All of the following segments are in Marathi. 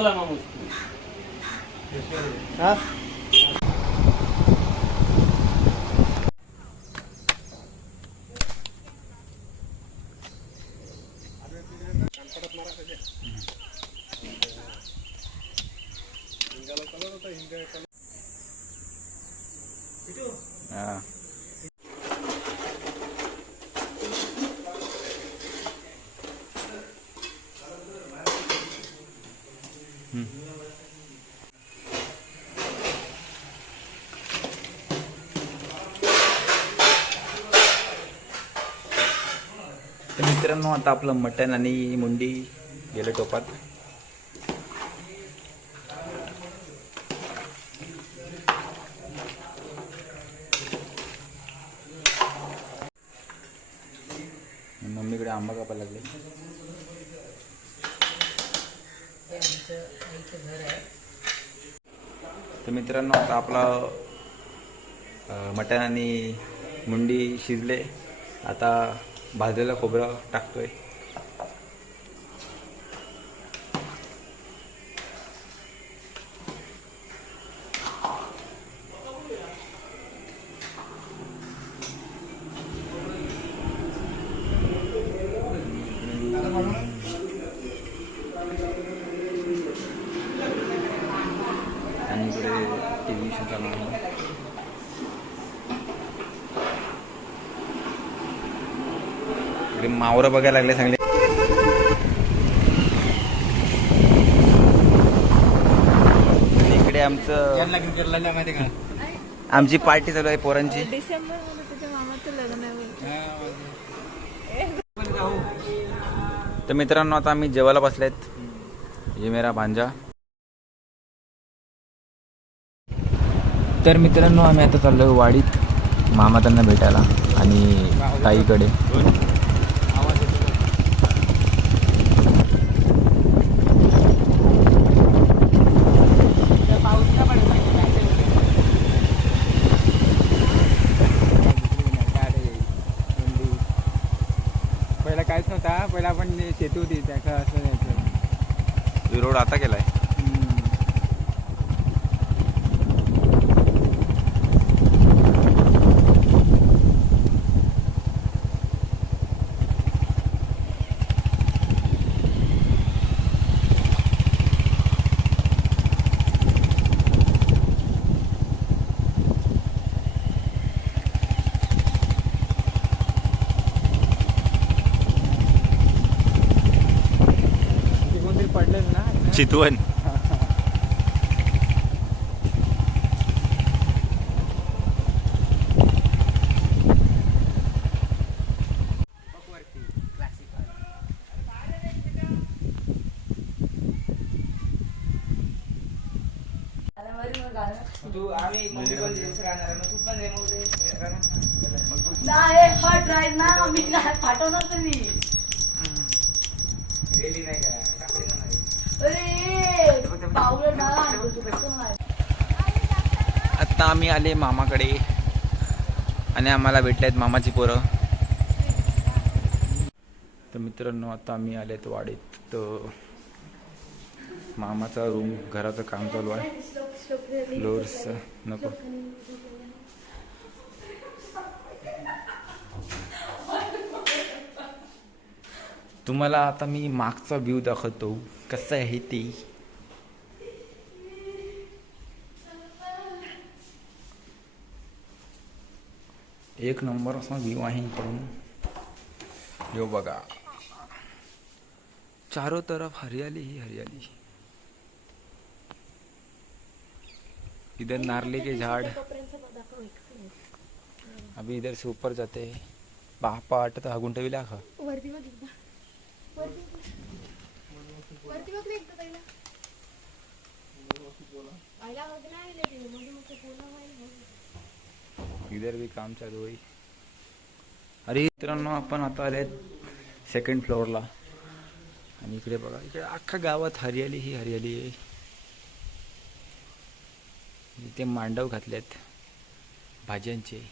बोला माणूस. हा तर मित्रांनो आता आपलं मटण आणि मुंडी गेलं टोपात. मम्मीकडे आंबा कापायला लागले. तर मित्रांनो आता आपला मटण आणि मुंडी शिजले. आता भाजलेलं खोबरं टाकतोय. आणि इकडे टेलिव्हिजन चालू आहे. इकडे मावरं बघायला लागले चांगले. इकडे आमचं माहिती का आमची पार्टी चालू आहे पोरांची. डिसेंबर मध्ये तुझ्या मामाचं लग्न आहे. तर मित्रांनो आता आम्ही जेवायला बसलेत. ये मेरा भांजा. तर मित्रांनो आम्ही आता चाललोय वाडीत मामा त्यांना भेटायला आणि ताईकडे. पहिला काहीच नव्हता. पहिला आपण शेती होती त्या असं जायचं. रोड आता केलाय. पडलेच ना चितवन. पाठवणार तुम्ही आता आम्ही आले मामाकडे आणि आम्हाला भेटलेत मामाची पोरं. तर मित्रांनो आता आम्ही आलेत वाडीत. तर मामाचा रूम घराचं काम चालू आहे. फ्लोअर्स नको. तुम्हाला आता मी मागचा व्ह्यू दाखवतो कसं आहे ते. एक नंबर असा व्ह्यू आहे इकडून. यो बघा चारों तरफ हरियाली ही हरियाली. इधर नारले के झाड़. अभी इधर से ऊपर जाते हैं. बापा वाटत हा गुंट विला खा. इधर भी काम चालू आहे. अरे मित्रांनो आपण आता आले सेकंड फ्लोअरला आणि इकडे बघा इकडे अख्खा गावात हरियाली ही हरियाली आहे. इथे मांडव घातलेत भाज्यांचे.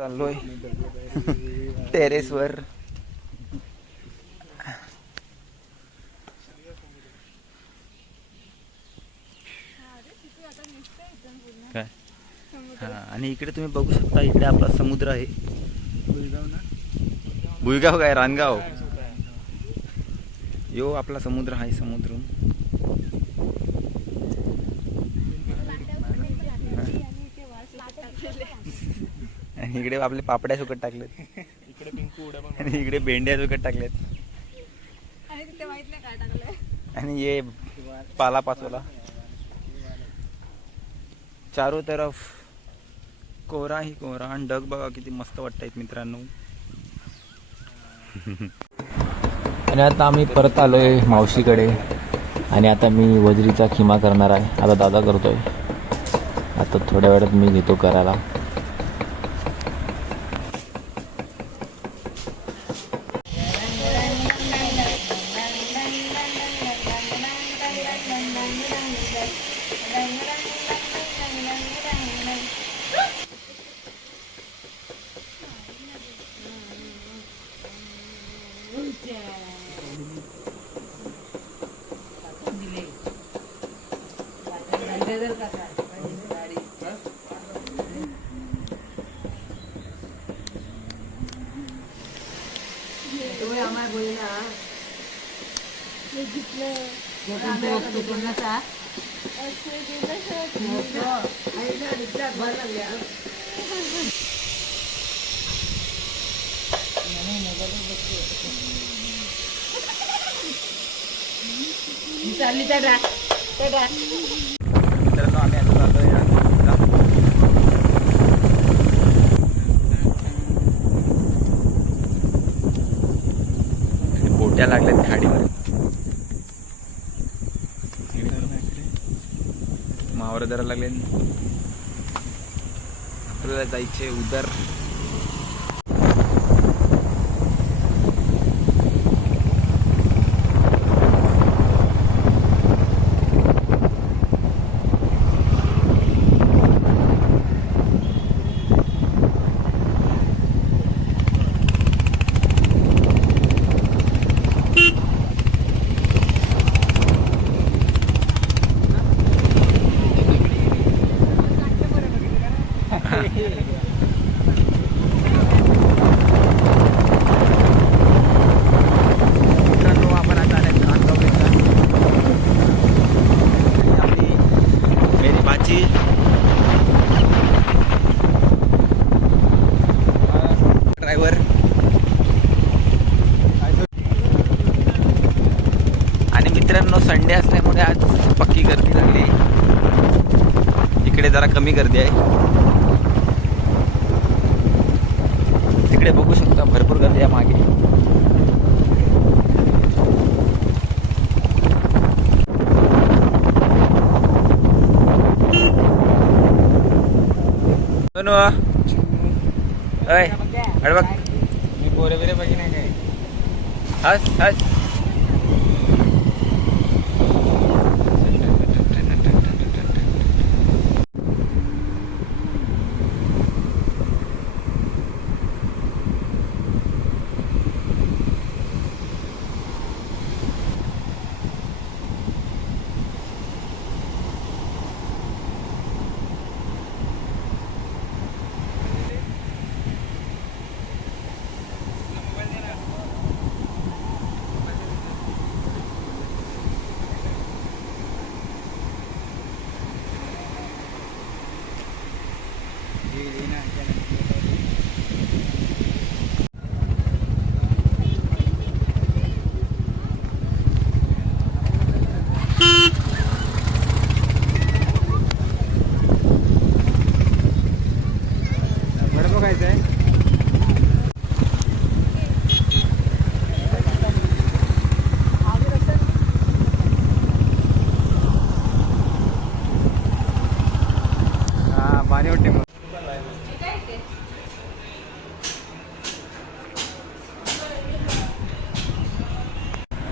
चाललोय टेरेसवर. काय हा, आणि इकडे तुम्ही बघू शकता, इकडे आपला समुद्र आहे. भुईगाव काय रानगाव, यो आपला समुद्र आहे. समुद्र आणि इकडे आपले पापड्या सुकट टाकलेत, इकडे पिंकू उड्या पण आणि इकडे भेंड्या सुकट टाकलेत, आणि तिथे माहित नाही काय टाकलंय. आणि ये पाला पाचोला. चारो तरफ कोरा ही कोरा, आणि ढग बघा किती मस्त वाटतायत मित्रांनो. आणि आता आम्ही परत आलोय मावशीकडे, आणि आता मी वजरीचा खिमा करणार आहे. आता दादा करतोय, आता थोड्या वेळात मी घेतो करायला. मित्रांनो आम्ही आता चाललोय बोट्या लागल्यात खाडीवर. मावर जरा लागले, आपल्याला जायचे उदर. ड्रायव्हर आणि मित्रांनो संडे असल्यामुळे आज पक्की गर्दी लागली. इकडे जरा कमी गर्दी आहे, तिकडे बघू शकता भरपूर गर्दी आहे मागे. अरे बघ मी पोरे बिरे बघी नाही काय. हस हस.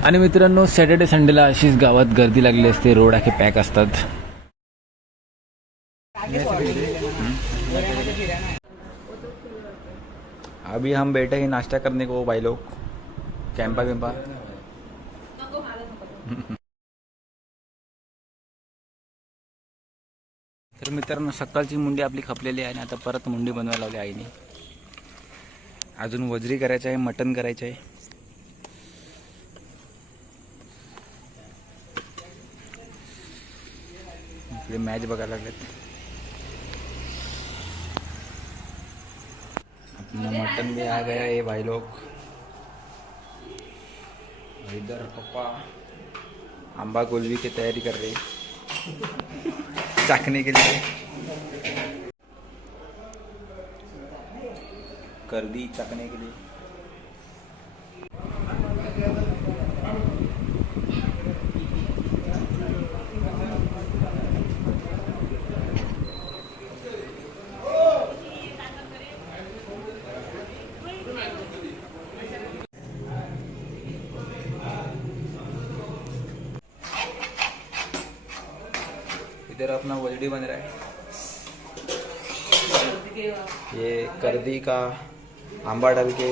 आणि मित्रांनो सॅटर्डे संडेला अशीच गावात गर्दी लागली असते, रोड अखे पॅक असतात. अभी हम बैठे हैं नाश्ता करने को भाई लोग, कैंपा वेम्पा. तर मित्रांनो सकाळची मुंडी आपली खपलेली आहे आणि आता परत मुंडी बनवायला लावली आईने. अजून वजरी करायचं आहे, मटण करायचं आहे. इकडे मॅच बघायला लागलेत. अपना मटन भी आ गया है भाई लोग. इधर पापा आंबा गोलवी की तैयारी कर रहे चाकने के लिए. कर दी चाकने के लिए. इधर अपना वजड़ी बन रहा है. ये करदी का आंबा डाल के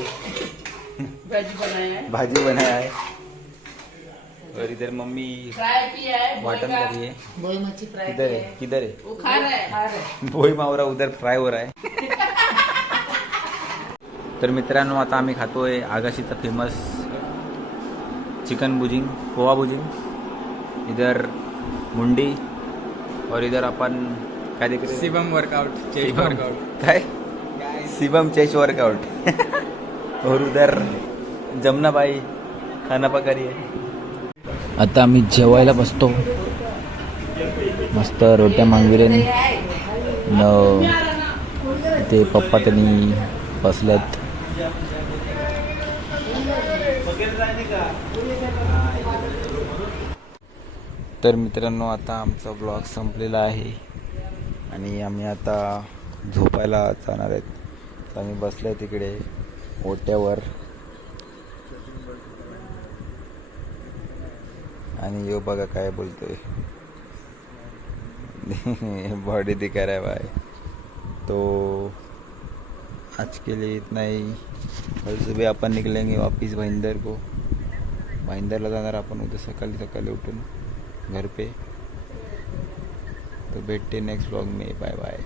भाजी बनाया है. और इधर मम्मी वाटन कर रही है. बोई मच्छी फ्राई किधर है किधर है वो खा रहा है. बोई मावरा उधर फ्राय हो रहा है. तर मित्रांनो आता आम्ही खातोय आगाशीचा फेमस चिकन भुजिंग, पोहा भुजिंग. इधर मुंडी और इधर अपन काय देख रहे हैं? Shivam workout, chest Shivam. Workout. काय शिवम चेस्ट वर्कआउट. और उधर जमनाबाई खाना पका रही है. आता आम्ही जेवायला बसतो. मस्त रोट्या मागविले न ते पप्पा त्यांनी बसल्यात. तर मित्रांनो आता आमचा ब्लॉग संपलेला आहे आणि आम्ही आता झोपायला जाणार आहेत. तर आम्ही बसलो आहे तिकडे ओट्यावर आणि यो बघा काय बोलतोय. बॉडी दिखा रहा है भाई. तो आज के लिए इतना ही. कल सुबह अपन निकलेंगे वापस भाईंदर को. भाईंदरला जाणार आपण उद्या सकाळी सकाळी उठून घर पे. तो भेटते नेक्स्ट व्लॉग में. Bye bye.